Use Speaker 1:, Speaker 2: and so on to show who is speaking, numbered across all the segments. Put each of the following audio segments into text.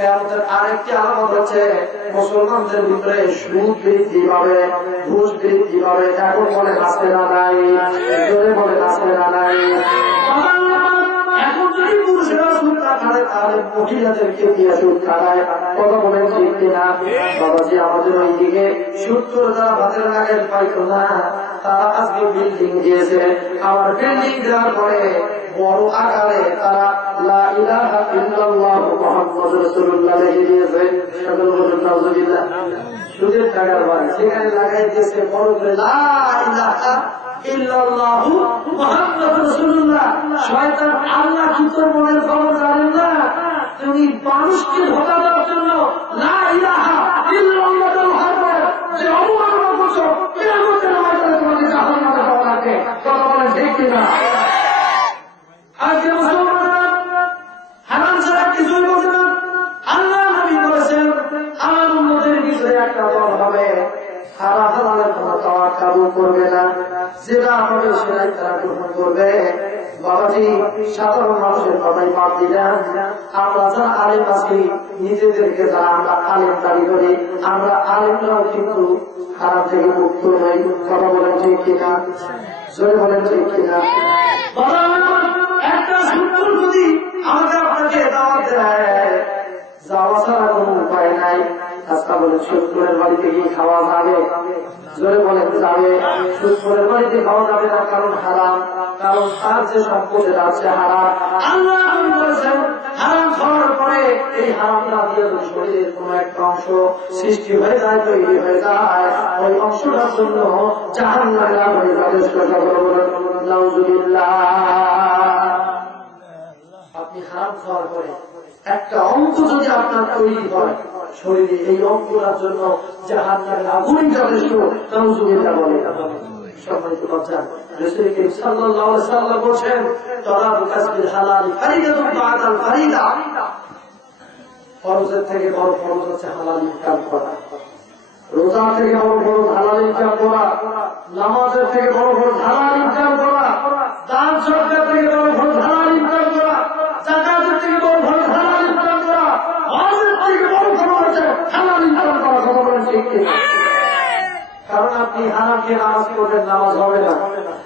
Speaker 1: কেয়ামতের আরেকটি আলামত হচ্ছে মুসলমানদের ভিতরে সুদ বৃদ্ধি পাবে, ঘুষ বৃদ্ধি পাবে, এখন বলে আসবে না নাই, জোরে বলে আসবে না নাই। সুদ সুদ আমাদের ওই দিকে সত্তর যারা ভাতের লাগাই পাইতো না। তারা আজকে বিল্ডিং দিয়েছে। আমার বিল্ডিং দেওয়ার পরে বড় আকারে তারা লা ইলাহা ইল্লাল্লাহ মুহাম্মাদুর রাসূলুল্লাহ লিখে লা ইলাহা ইল্লাল্লাহু মুহাম্মাদুর রাসূলুল্লাহ। শয়তান আল্লাহ কি মনের খবর জানেন না। তুমি মানুষকে ধোকা দেওয়ার জন্য লা ইলাহা করবে না। যেটা হবে সেটাই তারা গ্রহণ করবে। বাবাজি, সাধারণ মানুষের কথাই বাদ দিলেন। আমরা যারা আলেম আছি, নিজেদেরকে যারা আমরা আলেম দাবি করি, আমরা আলেমরাও কিন্তু খারাপ থেকে মুক্ত নই। কথা বলেন ঠিক কিনা? জয় বলেন ঠিক কিনা? একটা সুন্দর যদি আমাকে আপনাকে দাওয়াত দেয়, যাওয়া ছাড়া কোনো উপায় নাই। আজকা বলে সুন্দরের বাড়িতে গিয়ে খাওয়া যাবে জোরে বলেন যাবে সুন্দরের বাড়িতে খাওয়া যাবে না কারণ হারাম কারণ তার যে সম্পদের আছে হারাম আল্লাহ বলেছেন হারাম খাওয়ার পরে একটা অংশ ওই আপনি আপনি যদি আপনার তৈরি হয় শরীরে এই অঙ্কটার জন্য জাহান নামে আগুনই যথেষ্ট নাউজুবিল্লাহ বলে সম্মানিত রোজা থেকে বড় বড় হালাল ইনকাম করা। নামাজের থেকে বড় বড় হালাল ইনকাম করা দান সরকার থেকে বড় বড় হালাল ইনকাম করা জাকাতের থেকে বড় বড় হালাল ইনকাম করা হজের থেকে বড় বড় হচ্ছে হালাল ইনকাম করা কথা বলেন ঠিক কিনা? কারণ আপনি নামাজ পড়বেন নামাজ হবে না।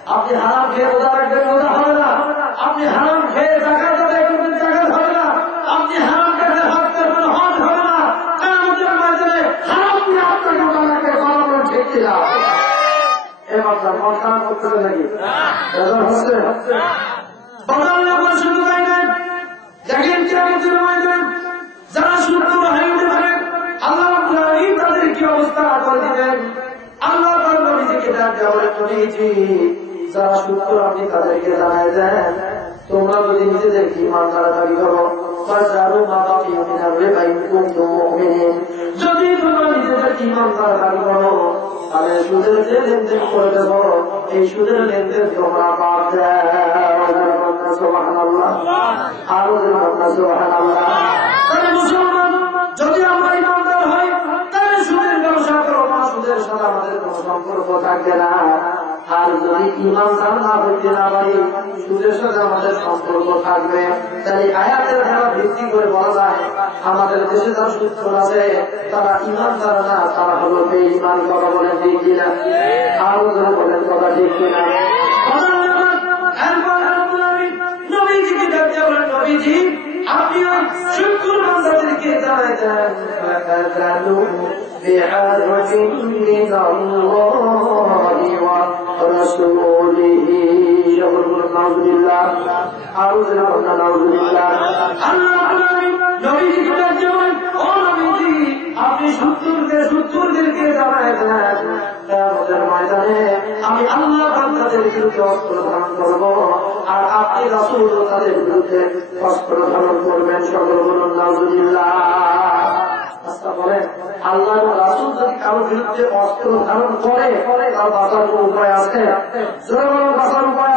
Speaker 1: আপনি হারাম খেয়ে রোজা রাখবেন, রোজা হবে না। আপনি হারাম খেয়ে জাকাত আদায় করবেন জাকাত হবে না। আপনি হারাম খেয়ে হজ করবেন, হজ হবে না। কিয়ামতের ময়দানে হারাম দিয়ে আপনাকে ওনাকে বানানো ঠিক কিনা না যারা শুদ্ধ আল্লাহ তাদের কি অবস্থা? করে নবীজিকে ডাক দেওয়া যারা শুদ্ধ আপনি তাদেরকে জানাই দেন, তোমরা যদি নিজেদেরকে ইমান দ্বারা দাবি করো যদি তোমরা নিজেদেরকে ইমান দ্বারা দাবি করো, তাহলে সুদের যে লেনদেন করে দেব, এই সুদের লেনদেন তোমরা বাদ সুবহানাল্লাহ। আরও সুবহানাল্লাহ তাহলে মুসলমান কোনো থাকবে না আর যদি ইমানদার না হইতে না পারি সুদের সাথে আমাদের সম্পর্ক থাকবে। তাই আয়াতের ধারা ভিত্তি করে বলা যায়, আমাদের দেশে যারা সূত্র আছে, তারা ইমানদার না, তারা হলো ইমান কথা বলেন ঠিক কিনা? আরও যারা বলেন কথা ঠিক কিনা? আপনি শুক্র বান্দাদেরকে জানাই দেন। فَتَزَلُوا بِعَزْمٍ مِّنَ اللَّهِ وَرَسُولِهِ সকল বলুন নাউজুবিল্লাহ আরো যেন বলুন নাউজুবিল্লাহ আল্লাহ নবীজিকে ডাকতে বলেন ও নবীজি আপনি সত্তরকে সত্তরদেরকে জানাই দেন কিয়ামতের ময়দানে আমি আল্লাহ তাদের বিরুদ্ধে অস্ত্র ধারণ করব আর আপনি রাসূল তাদের বিরুদ্ধে অস্ত্র ধারণ করবেন সকল বলুন নাউজুবিল্লাহ আচ্ছা বলেন আল্লাহ রাসূল যদি কারও বিরুদ্ধে অস্ত্র ধারণ করে তার বাঁচার উপায় আছে? বাঁচার উপায়